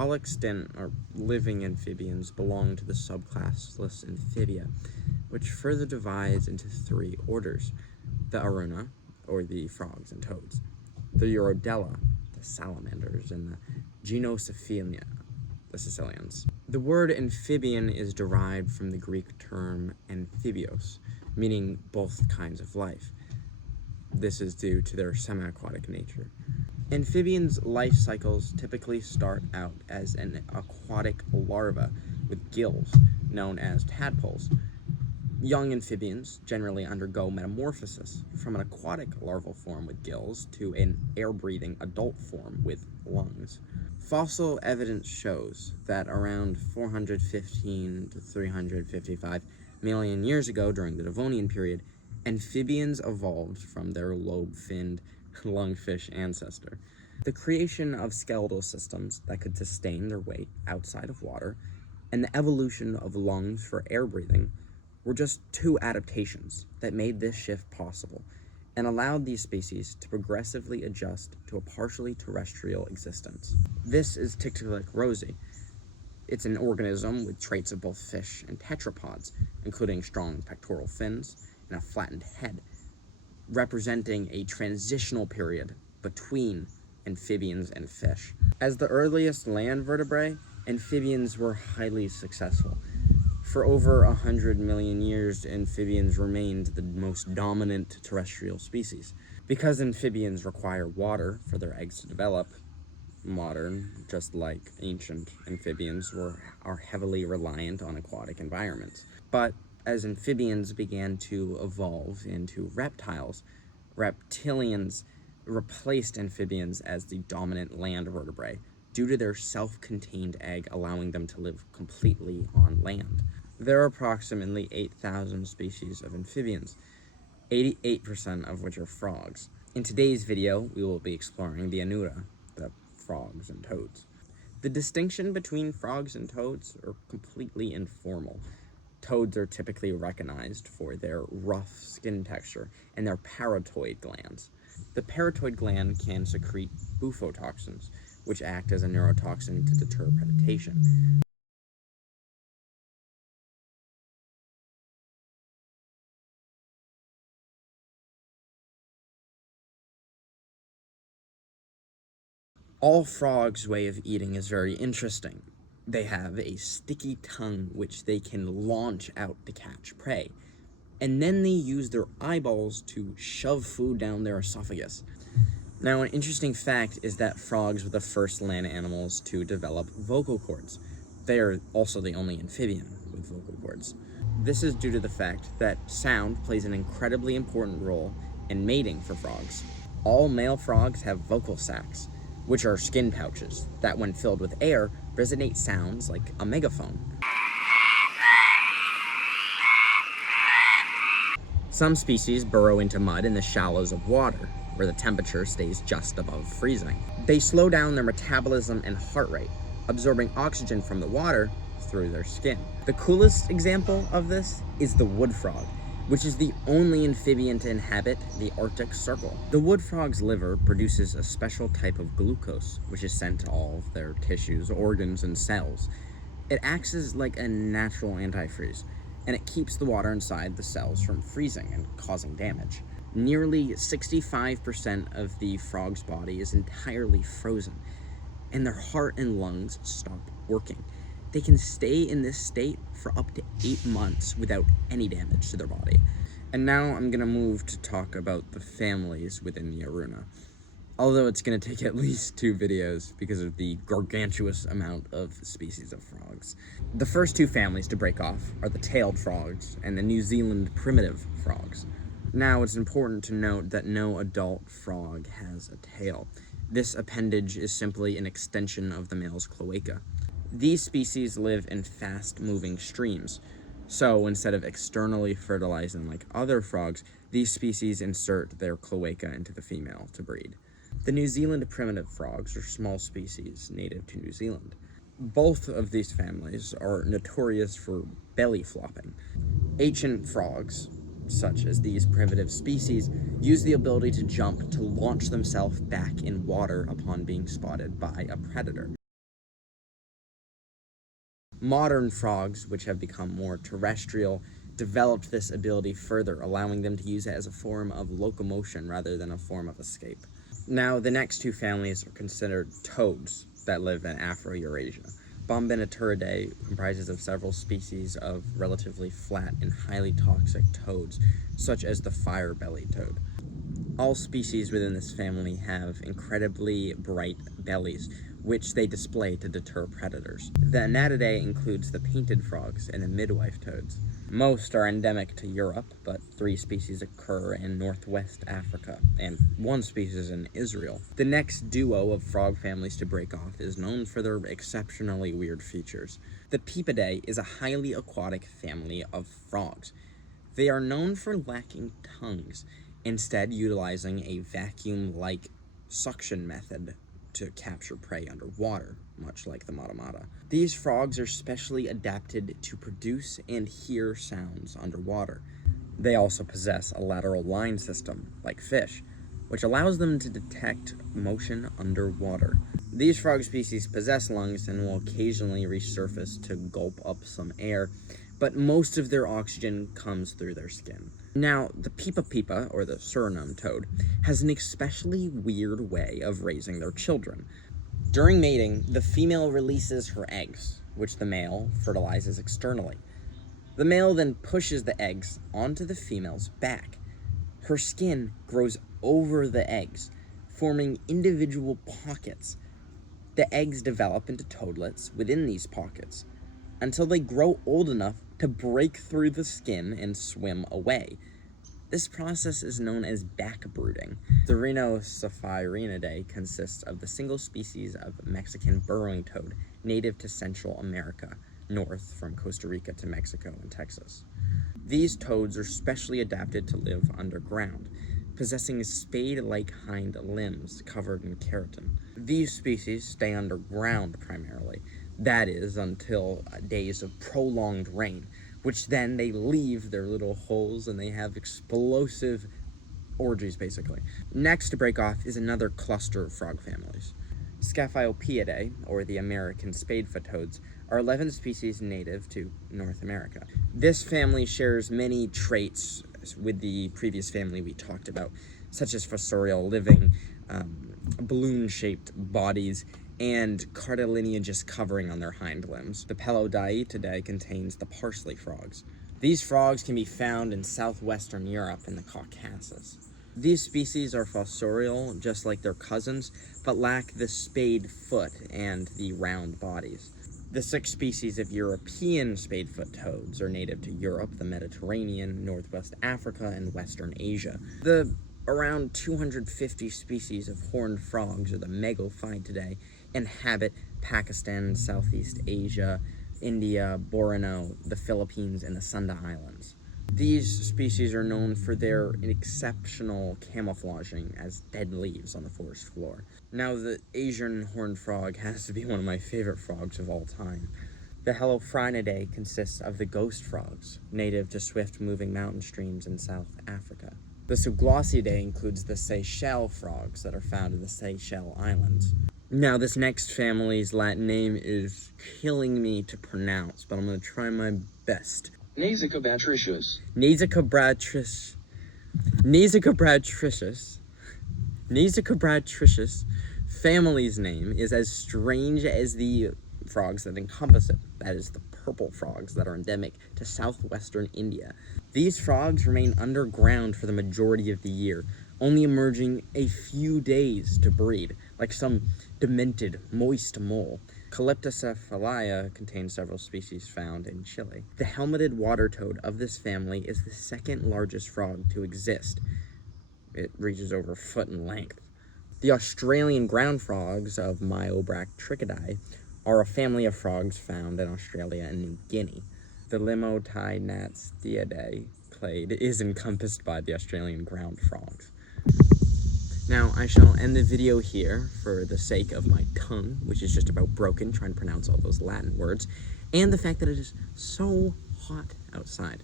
All extant or living amphibians belong to the subclassless Amphibia, which further divides into three orders: the Aruna, or the frogs and toads, the Urodela, the salamanders, and the Gynocephalia, the Sicilians. The word amphibian is derived from the Greek term amphibios, meaning both kinds of life. This is due to their semi-aquatic nature. Amphibians' life cycles typically start out as an aquatic larva with gills, known as tadpoles. Young amphibians generally undergo metamorphosis from an aquatic larval form with gills to an air-breathing adult form with lungs. Fossil evidence shows that around 415 to 355 million years ago, during the Devonian period, amphibians evolved from their lobe-finned lungfish ancestor. The creation of skeletal systems that could sustain their weight outside of water, and the evolution of lungs for air breathing, were just two adaptations that made this shift possible and allowed these species to progressively adjust to a partially terrestrial existence. This is Tiktaalik rosy. It's an organism with traits of both fish and tetrapods, including strong pectoral fins and a flattened head, representing a transitional period between amphibians and fish. As the earliest land vertebrae, amphibians were highly successful. For over 100 million years, amphibians remained the most dominant terrestrial species. Because amphibians require water for their eggs to develop, modern, just like ancient amphibians, are heavily reliant on aquatic environments. But as amphibians began to evolve into reptiles, reptilians replaced amphibians as the dominant land vertebrae due to their self-contained egg allowing them to live completely on land. There are approximately 8,000 species of amphibians, 88% of which are frogs. In today's video, we will be exploring the Anura, the frogs and toads. The distinction between frogs and toads are completely informal. Toads are typically recognized for their rough skin texture and their parotoid glands. The parotoid gland can secrete bufotoxins, which act as a neurotoxin to deter predation. All frogs' way of eating is very interesting. They have a sticky tongue which they can launch out to catch prey, and then they use their eyeballs to shove food down their esophagus. Now, an interesting fact is that frogs were the first land animals to develop vocal cords. They are also the only amphibian with vocal cords. This is due to the fact that sound plays an incredibly important role in mating for frogs. All male frogs have vocal sacs, which are skin pouches that, when filled with air, resonate sounds like a megaphone. Some species burrow into mud in the shallows of water, where the temperature stays just above freezing. They slow down their metabolism and heart rate, absorbing oxygen from the water through their skin. The coolest example of this is the wood frog, which is the only amphibian to inhabit the Arctic Circle. The wood frog's liver produces a special type of glucose, which is sent to all of their tissues, organs, and cells. It acts as like a natural antifreeze, and it keeps the water inside the cells from freezing and causing damage. Nearly 65% of the frog's body is entirely frozen, and their heart and lungs stop working. They can stay in this state for up to 8 months without any damage to their body. And now I'm gonna move to talk about the families within the Aruna, although it's gonna take at least 2 videos because of the gargantuous amount of species of frogs. The first 2 families to break off are the tailed frogs and the New Zealand primitive frogs. Now, it's important to note that no adult frog has a tail. This appendage is simply an extension of the male's cloaca. These species live in fast-moving streams, so instead of externally fertilizing like other frogs, these species insert their cloaca into the female to breed. The New Zealand primitive frogs are small species native to New Zealand. Both of these families are notorious for belly flopping. Ancient frogs, such as these primitive species, use the ability to jump to launch themselves back in water upon being spotted by a predator. Modern frogs, which have become more terrestrial, developed this ability further, allowing them to use it as a form of locomotion rather than a form of escape. Now, the next two families are considered toads that live in Afro-Eurasia. Bombinaturidae comprises of several species of relatively flat and highly toxic toads, such as the fire-bellied toad. All species within this family have incredibly bright bellies, which they display to deter predators. The Anatidae includes the painted frogs and the midwife toads. Most are endemic to Europe, but 3 species occur in northwest Africa, and 1 species in Israel. The next duo of frog families to break off is known for their exceptionally weird features. The Peepidae is a highly aquatic family of frogs. They are known for lacking tongues, instead utilizing a vacuum-like suction method to capture prey underwater, much like the Matamata. These frogs are specially adapted to produce and hear sounds underwater. They also possess a lateral line system, like fish, which allows them to detect motion underwater. These frog species possess lungs and will occasionally resurface to gulp up some air, but most of their oxygen comes through their skin. Now, the Peepa, or the Suriname toad, has an especially weird way of raising their children. During mating, the female releases her eggs, which the male fertilizes externally. The male then pushes the eggs onto the female's back. Her skin grows over the eggs, forming individual pockets. The eggs develop into toadlets within these pockets, until they grow old enough to break through the skin and swim away. This process is known as backbrooding. The Rhinocephalinidae consists of the single species of Mexican burrowing toad, native to Central America, north from Costa Rica to Mexico and Texas. These toads are specially adapted to live underground, possessing spade-like hind limbs covered in keratin. These species stay underground primarily, that is, until days of prolonged rain, which then they leave their little holes and they have explosive orgies, basically. Next to break off is another cluster of frog families. Scaphiopiidae, or the American spadefoot toads, are 11 species native to North America. This family shares many traits with the previous family we talked about, such as fossorial living, balloon-shaped bodies, and cartilaginous covering on their hind limbs. The Pelodiotidae contains the parsley frogs. These frogs can be found in southwestern Europe and the Caucasus. These species are fossorial, just like their cousins, but lack the spade foot and the round bodies. The 6 species of European spadefoot toads are native to Europe, the Mediterranean, Northwest Africa, and Western Asia. The around 250 species of horned frogs, or the Megophytidae, inhabit Pakistan, Southeast Asia, India, Borneo, the Philippines, and the Sunda Islands. These species are known for their exceptional camouflaging as dead leaves on the forest floor. Now, the Asian horned frog has to be one of my favorite frogs of all time. The Halophrynidae consists of the ghost frogs, native to swift-moving mountain streams in South Africa. The Zooglossidae includes the Seychelles frogs that are found in the Seychelles Islands. Now, this next family's Latin name is killing me to pronounce, but I'm going to try my best. Nasocobatricius. Nasocobatricius family's name is as strange as the frogs that encompass it. That is, the purple frogs that are endemic to southwestern India. These frogs remain underground for the majority of the year, only emerging a few days to breed, like some demented, moist mole. Calyptocephalia contains several species found in Chile. The helmeted water toad of this family is the second largest frog to exist. It reaches over a foot in length. The Australian ground frogs of Myobractrichidae are a family of frogs found in Australia and New Guinea. The Limotinastidae clade is encompassed by the Australian ground frogs. Now, I shall end the video here for the sake of my tongue, which is just about broken, trying to pronounce all those Latin words, and the fact that it is so hot outside.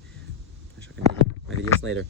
I shall continue my videos later.